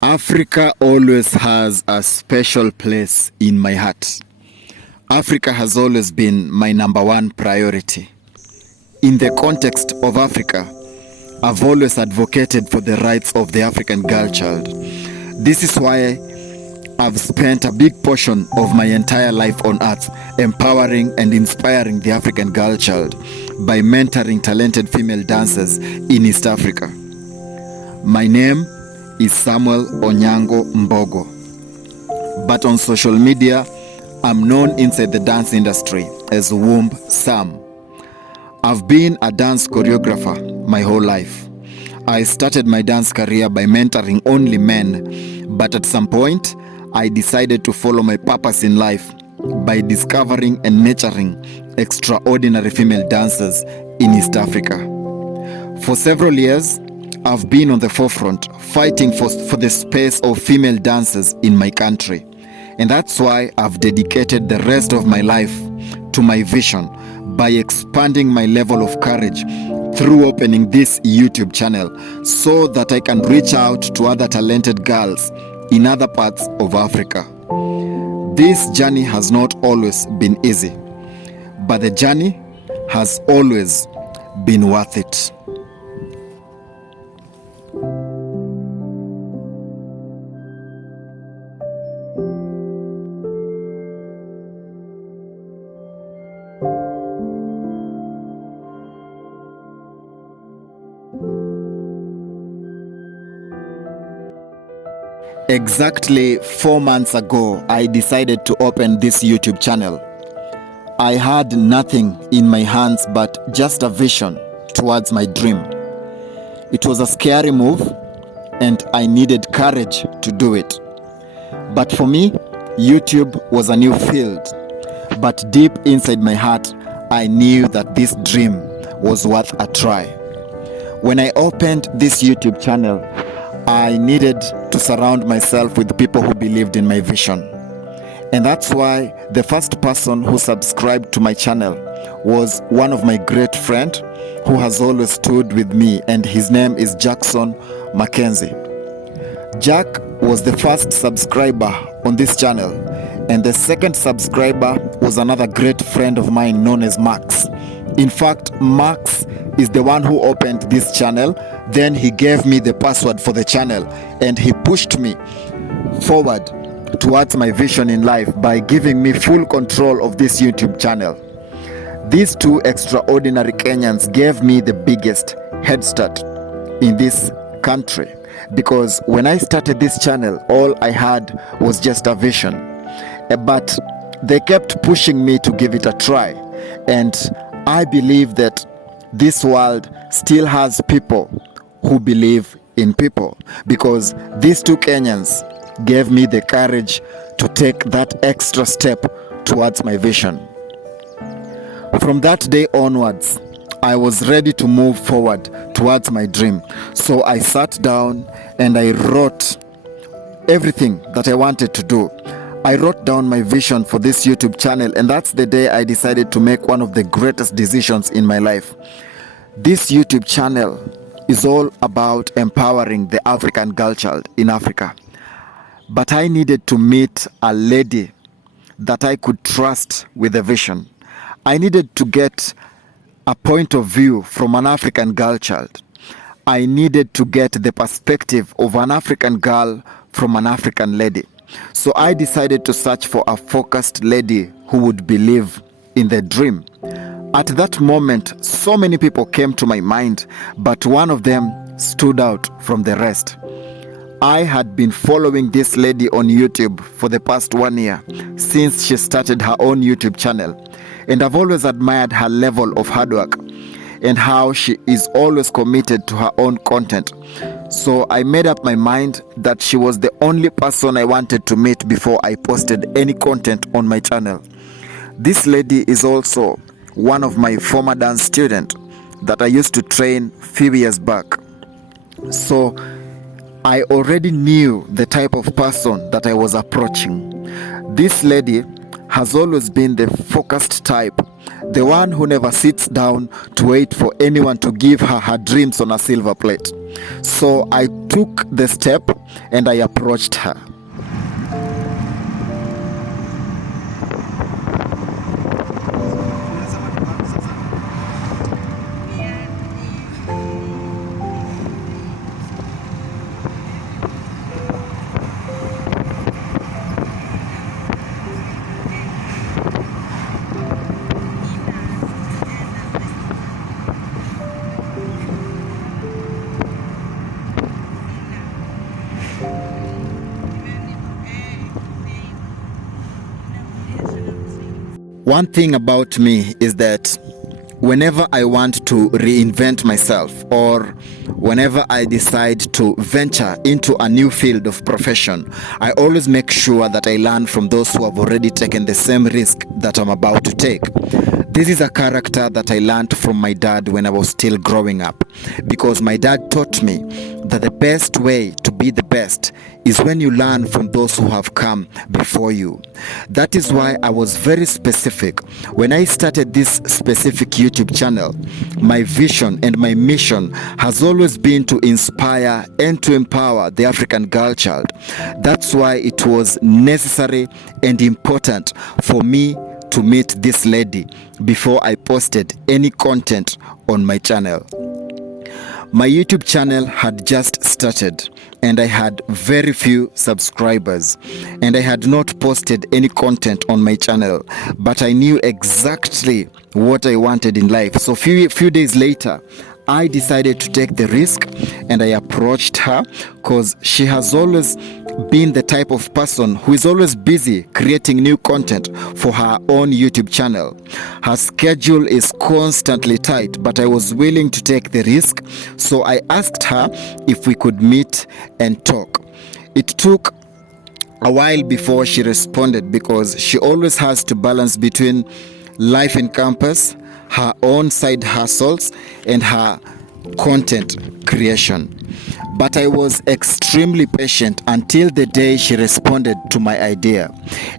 Africa always has a special place in my heart. Africa has always been my number one priority. In the context of Africa, I've always advocated for the rights of the African girl child. This is why I've spent a big portion of my entire life on earth empowering and inspiring the African girl child by mentoring talented female dancers in East Africa. My name is Samuel Onyango Mbogo, but on social media I'm known inside the dance industry as Womb Sam. I've been a dance choreographer my whole life. I started my dance career by mentoring only men, but at some point I decided to follow my purpose in life by discovering and nurturing extraordinary female dancers in East Africa. For several years, I've been on the forefront fighting for the space of female dancers in my country. And that's why I've dedicated the rest of my life to my vision by expanding my level of courage through opening this YouTube channel so that I can reach out to other talented girls in other parts of Africa. This journey has not always been easy, but the journey has always been worth it. Exactly 4 months ago, I decided to open this YouTube channel. I had nothing in my hands but just a vision towards my dream. It was a scary move and I needed courage to do it. But for me, YouTube was a new field. But deep inside my heart, I knew that this dream was worth a try. When I opened this YouTube channel, I needed to surround myself with people who believed in my vision. And that's why the first person who subscribed to my channel was one of my great friends who has always stood with me, and his name is Jackson Mackenzie. Jack was the first subscriber on this channel, and the second subscriber was another great friend of mine known as Max. In fact, Max is the one who opened this channel. Then he gave me the password for the channel and he pushed me forward towards my vision in life by giving me full control of this YouTube channel. These two extraordinary Kenyans gave me the biggest head start in this country, because when I started this channel, all I had was just a vision. But they kept pushing me to give it a try, and I believe that this world still has people who believe in people, because these two Kenyans gave me the courage to take that extra step towards my vision. From that day onwards, I was ready to move forward towards my dream. So I sat down and I wrote everything that I wanted to do. I wrote down my vision for this YouTube channel, and that's the day I decided to make one of the greatest decisions in my life. This YouTube channel is all about empowering the African girl child in Africa. But I needed to meet a lady that I could trust with a vision. I needed to get a point of view from an African girl child. I needed to get the perspective of an African girl from an African lady. So I decided to search for a focused lady who would believe in the dream. At that moment, so many people came to my mind, but one of them stood out from the rest. I had been following this lady on YouTube for the past 1 year since she started her own YouTube channel, and I've always admired her level of hard work and how she is always committed to her own content. So I made up my mind that she was the only person I wanted to meet before I posted any content on my channel. This lady is also one of my former dance students that I used to train few years back. So I already knew the type of person that I was approaching. This lady has always been the focused type the one who never sits down to wait for anyone to give her her dreams on a silver plate. So I took the step and I approached her. One thing about me is that whenever I want to reinvent myself, or whenever I decide to venture into a new field of profession, I always make sure that I learn from those who have already taken the same risk that I'm about to take. This is a character that I learned from my dad when I was still growing up, because my dad taught me that the best way to be the best is when you learn from those who have come before you. That is why I was very specific. When I started this specific YouTube channel, my vision and my mission has always been to inspire and to empower the African girl child. That's why it was necessary and important for me to meet this lady before I posted any content on my channel. My YouTube channel had just started and I had very few subscribers, and I had not posted any content on my channel, but I knew exactly what I wanted in life. So few days later, I decided to take the risk and I approached her, because she has always been the type of person who is always busy creating new content for her own YouTube channel. Her schedule is constantly tight, but I was willing to take the risk, so I asked her if we could meet and talk. It took a while before she responded, because she always has to balance between life in campus, her own side hustles, and her content creation. But I was extremely patient until the day she responded to my idea,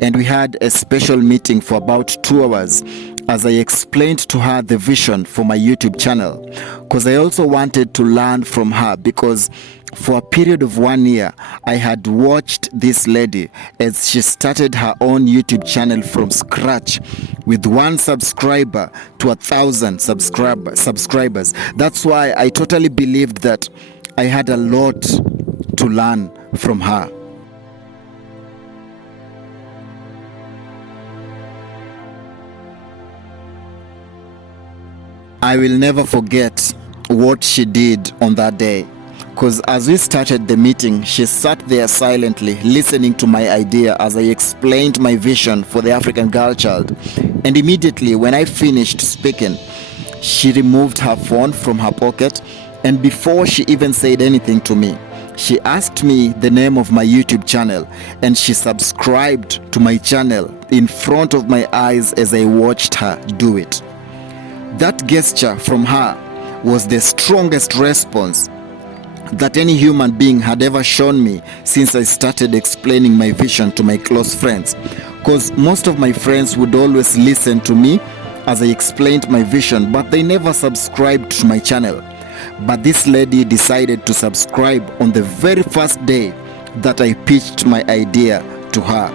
and we had a special meeting for about 2 hours as I explained to her the vision for my YouTube channel, because I also wanted to learn from her, because for a period of 1 year, I had watched this lady as she started her own YouTube channel from scratch with 1 subscriber to 1,000 subscribers. That's why I totally believed that I had a lot to learn from her. I will never forget what she did on that day, because as we started the meeting, she sat there silently listening to my idea as I explained my vision for the African girl child. And immediately when I finished speaking, she removed her phone from her pocket, and before she even said anything to me, she asked me the name of my YouTube channel, and she subscribed to my channel in front of my eyes as I watched her do it. That gesture from her was the strongest response that any human being had ever shown me since I started explaining my vision to my close friends, because most of my friends would always listen to me as I explained my vision, but they never subscribed to my channel. But this lady decided to subscribe on the very first day that I pitched my idea to her.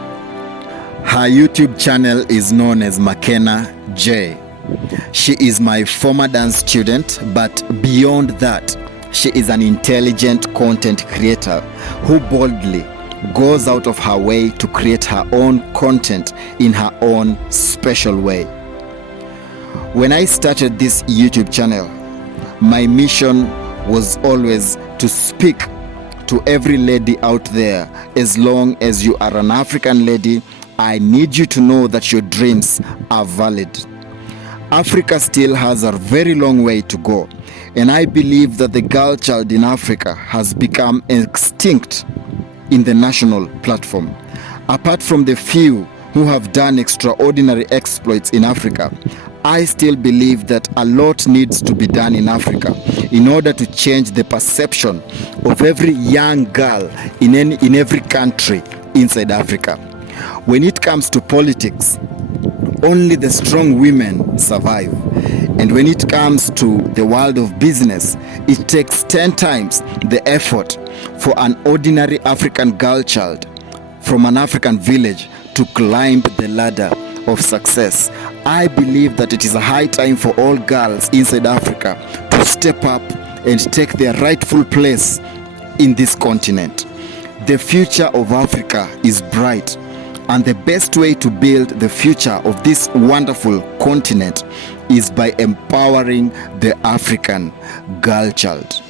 Her YouTube channel is known as MAKENA J. She is my former dance student, but beyond that, she is an intelligent content creator who boldly goes out of her way to create her own content in her own special way. When I started this YouTube channel, my mission was always to speak to every lady out there. As long as you are an African lady, I need you to know that your dreams are valid. Africa still has a very long way to go, and I believe that the girl child in Africa has become extinct in the national platform. Apart from the few who have done extraordinary exploits in Africa, I still believe that a lot needs to be done in Africa in order to change the perception of every young girl in every country inside Africa. When it comes to politics, only the strong women survive. And when it comes to the world of business, it takes 10 times the effort for an ordinary African girl child from an African village to climb the ladder of success. I believe that it is a high time for all girls inside Africa to step up and take their rightful place in this continent. The future of Africa is bright, and the best way to build the future of this wonderful continent is by empowering the African girl child.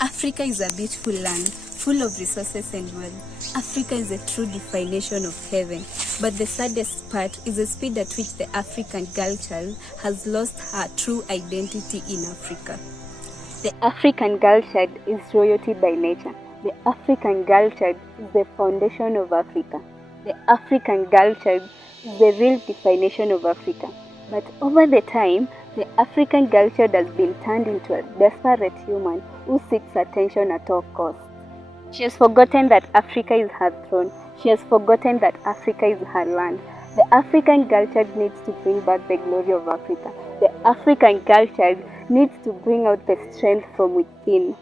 Africa is a beautiful land, full of resources and wealth. Africa is a true definition of heaven. But the saddest part is the speed at which the African girl child has lost her true identity in Africa. The African girl child is royalty by nature. The African girl child is the foundation of Africa. The African girl child is the real definition of Africa. But over the time, the African girl child has been turned into a desperate human who seeks attention at all costs. She has forgotten that Africa is her throne. She has forgotten that Africa is her land. The African girl child needs to bring back the glory of Africa. The African girl child needs to bring out the strength from within.